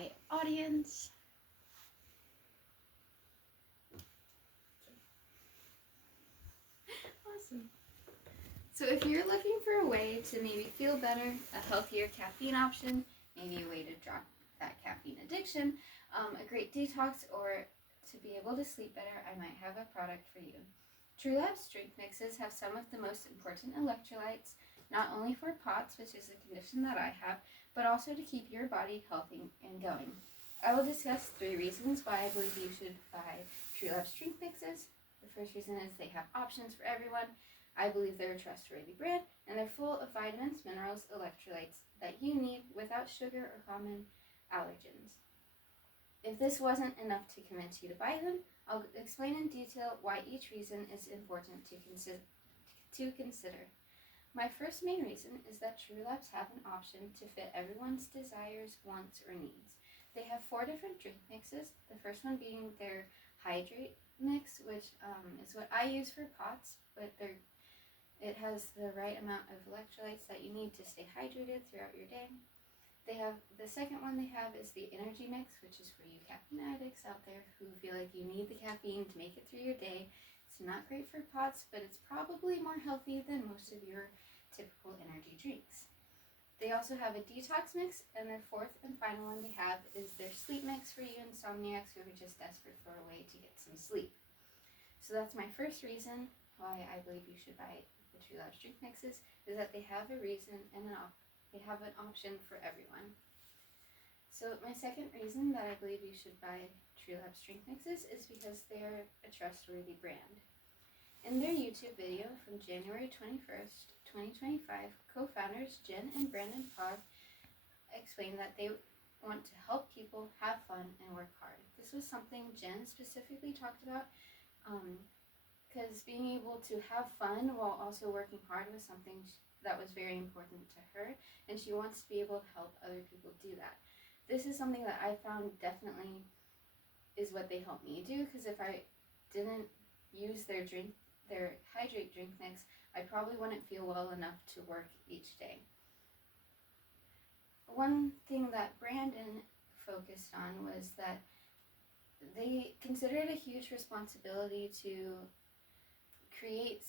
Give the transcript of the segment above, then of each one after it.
my audience. Awesome. So if you're looking for a way to maybe feel better, a healthier caffeine option, maybe a way to drop that caffeine addiction, a great detox, or to be able to sleep better, I might have a product for you. TruLabs drink mixes have some of the most important electrolytes, not only for POTS, which is a condition that I have, but also to keep your body healthy and going. I will discuss 3 reasons why I believe you should buy TruLabs drink mixes. The first reason is they have options for everyone. I believe they're a trustworthy brand, and they're full of vitamins, minerals, electrolytes that you need without sugar or common allergens. If this wasn't enough to convince you to buy them, I'll explain in detail why each reason is important to consider. My first main reason is that TruLabs have an option to fit everyone's desires, wants, or needs. They have 4 different drink mixes, the first one being their Hydrate mix, which is what I use for POTS, but it has the right amount of electrolytes that you need to stay hydrated throughout your day. The second one they have is the energy mix, which is for you caffeine addicts out there who feel like you need the caffeine to make it through your day. It's not great for POTS, but it's probably more healthy than most of your typical energy drinks. They also have a detox mix, and their 4th and final one they have is their sleep mix for you insomniacs who are just desperate for a way to get some sleep. So that's my first reason why I believe you should buy the TruLabs drink mixes, is that they have a reason and they have an option for everyone. So my second reason that I believe you should buy TruLabs drink mixes is because they're a trustworthy brand. In their YouTube video from January 21st, 2025, co-founders Jen and Brandon Pog explained that they want to help people have fun and work hard. This was something Jen specifically talked about, because being able to have fun while also working hard was something that was very important to her, and she wants to be able to help other people do that. This is something that I found definitely is what they helped me do, because if I didn't use their Hydrate drink mix, I probably wouldn't feel well enough to work each day. One thing that Brandon focused on was that they considered it a huge responsibility to create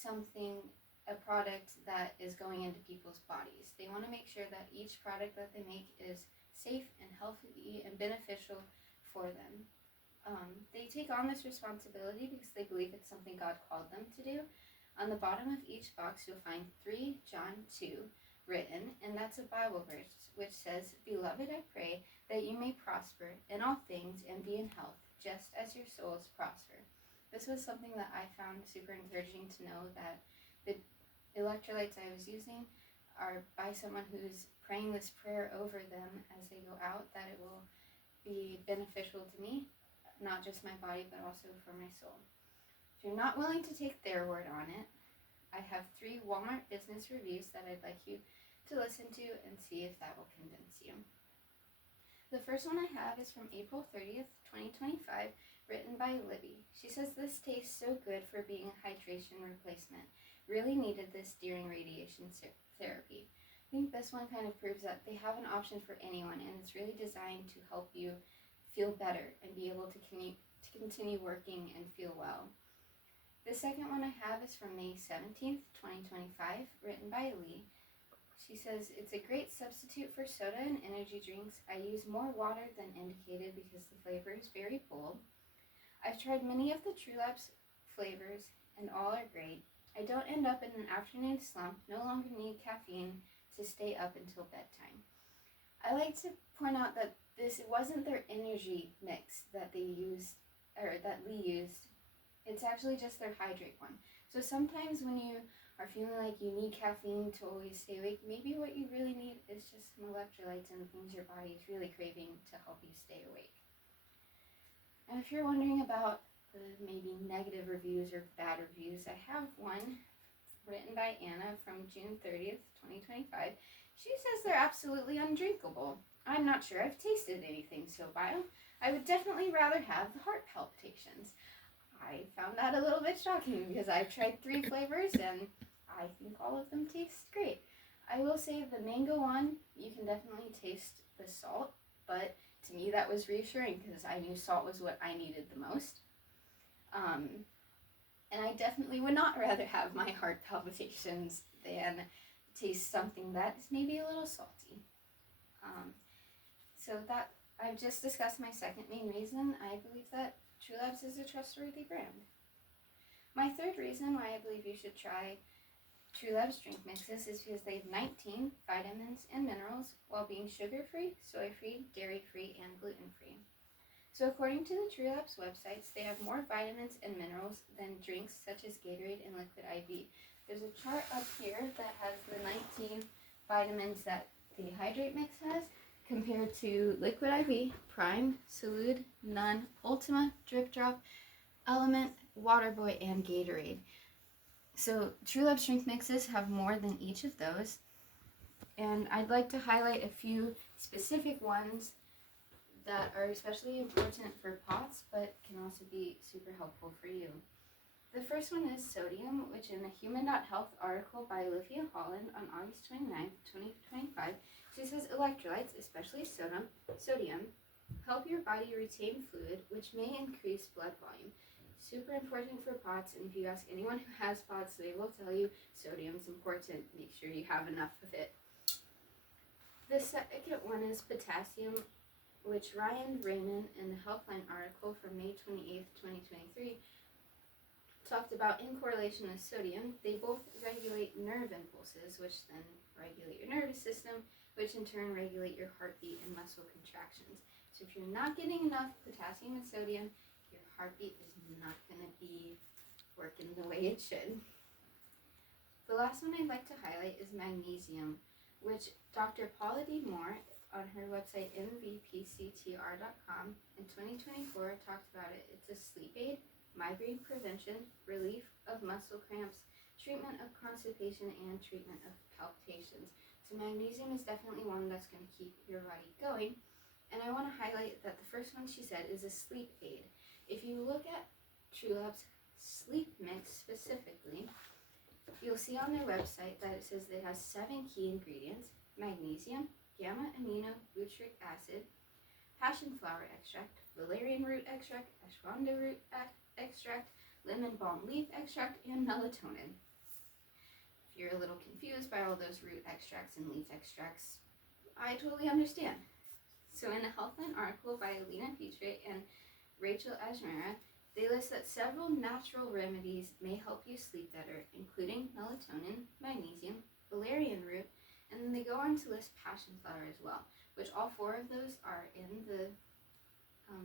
a product that is going into people's bodies. They want to make sure that each product that they make is safe and healthy and beneficial for them. They take on this responsibility because they believe it's something God called them to do. On the bottom of each box, you'll find 3 John 2 written, and that's a Bible verse which says, "Beloved, I pray that you may prosper in all things and be in health, just as your souls prosper." This was something that I found super encouraging to know, that the electrolytes I was using are by someone who's praying this prayer over them as they go out, that it will be beneficial to me, not just my body, but also for my soul. If you're not willing to take their word on it, I have 3 Walmart business reviews that I'd like you to listen to and see if that will convince you. The first one I have is from April 30th, 2025, written by Libby. She says, "This tastes so good for being a hydration replacement. Really needed this during radiation therapy." I think this one kind of proves that they have an option for anyone, and it's really designed to help you feel better and be able to continue working and feel well. The second one I have is from May 17th, 2025, written by Lee. She says, "It's a great substitute for soda and energy drinks. I use more water than indicated because the flavor is very bold. I've tried many of the TruLabs flavors and all are great. I don't end up in an afternoon slump, no longer need caffeine to stay up until bedtime." I like to point out that this wasn't their energy mix that they used, or that Lee used. It's actually just their Hydrate one. So sometimes when you are feeling like you need caffeine to always stay awake, maybe what you really need is just some electrolytes and things your body is really craving to help you stay awake. And if you're wondering about the maybe negative reviews or bad reviews, I have one written by Anna from June 30th, 2025. She says they're absolutely undrinkable. "I'm not sure I've tasted anything so vile. I would definitely rather have the heart palpitations." I found that a little bit shocking because I've tried 3 flavors and I think all of them taste great. I will say the mango one, you can definitely taste the salt, but to to me that was reassuring because I knew salt was what I needed the most. And I definitely would not rather have my heart palpitations than taste something that is maybe a little salty. So that I've just discussed my second main reason. I believe that TruLabs is a trustworthy brand. My third reason why I believe you should try TruLabs drink mixes is because they have 19 vitamins and minerals while being sugar-free, soy-free, dairy-free, and gluten-free. So according to the TruLabs websites, they have more vitamins and minerals than drinks such as Gatorade and Liquid IV. There's a chart up here that has the 19 vitamins that the Hydrate Mix has compared to Liquid IV, Prime, Salud, None, Ultima, Drip Drop, Element, Waterboy, and Gatorade. So TruLabs drink mixes have more than each of those, and I'd like to highlight a few specific ones that are especially important for POTS, but can also be super helpful for you. The first one is sodium, which in the Human.Health article by Olivia Holland on August 29th, 2025, she says electrolytes, especially sodium, help your body retain fluid, which may increase blood volume. Super important for POTS, and if you ask anyone who has POTS, they will tell you sodium is important. Make sure you have enough of it. The second one is potassium, which Ryan Raymond in the Healthline article from May 28th, 2023, talked about in correlation with sodium. They both regulate nerve impulses, which then regulate your nervous system, which in turn regulate your heartbeat and muscle contractions. So if you're not getting enough potassium and sodium, your heartbeat is not going to be working the way it should. The last one I'd like to highlight is magnesium, which Dr. Paula D. Moore on her website mvpctr.com in 2024 talked about it. It's a sleep aid, migraine prevention, relief of muscle cramps, treatment of constipation, and treatment of palpitations. So magnesium is definitely one that's going to keep your body going. And I want to highlight that the first one she said is a sleep aid. If you look at TruLabs sleep mix specifically, you'll see on their website that it says it has 7 key ingredients: magnesium, gamma-aminobutyric acid, passion flower extract, valerian root extract, ashwagandha root extract, lemon balm leaf extract, and melatonin. If you're a little confused by all those root extracts and leaf extracts, I totally understand. So in a Healthline article by Alina Petre and Rachel Ajmera, they list that several natural remedies may help you sleep better, including melatonin, magnesium, valerian root, and then they go on to list passion flower as well, which all 4 of those are in the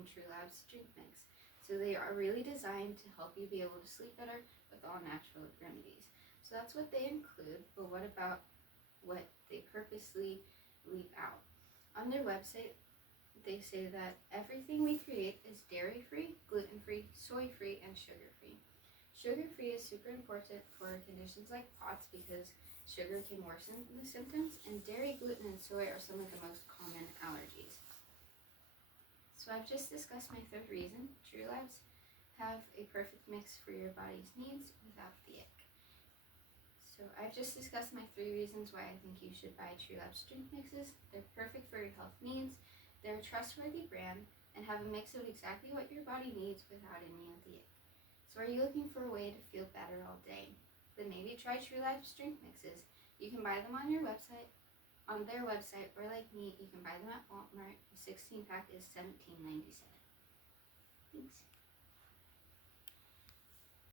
TruLabs drink mix. So they are really designed to help you be able to sleep better with all natural remedies. So that's what they include, but what about what they purposely leave out? On their website, they say that everything we create is dairy-free, gluten-free, soy-free, and sugar-free. Sugar-free is super important for conditions like POTS because sugar can worsen the symptoms, and dairy, gluten, and soy are some of the most common allergies. So I've just discussed my third reason. TruLabs have a perfect mix for your body's needs without the ick. So I've just discussed my 3 reasons why I think you should buy TruLabs drink mixes. They're perfect for your health needs. They're a trustworthy brand and have a mix of exactly what your body needs without any of the ick. So are you looking for a way to feel better all day? Then maybe try TruLabs drink mixes. You can buy them on their website, or like me, you can buy them at Walmart. A 16-pack is $17.97. Thanks.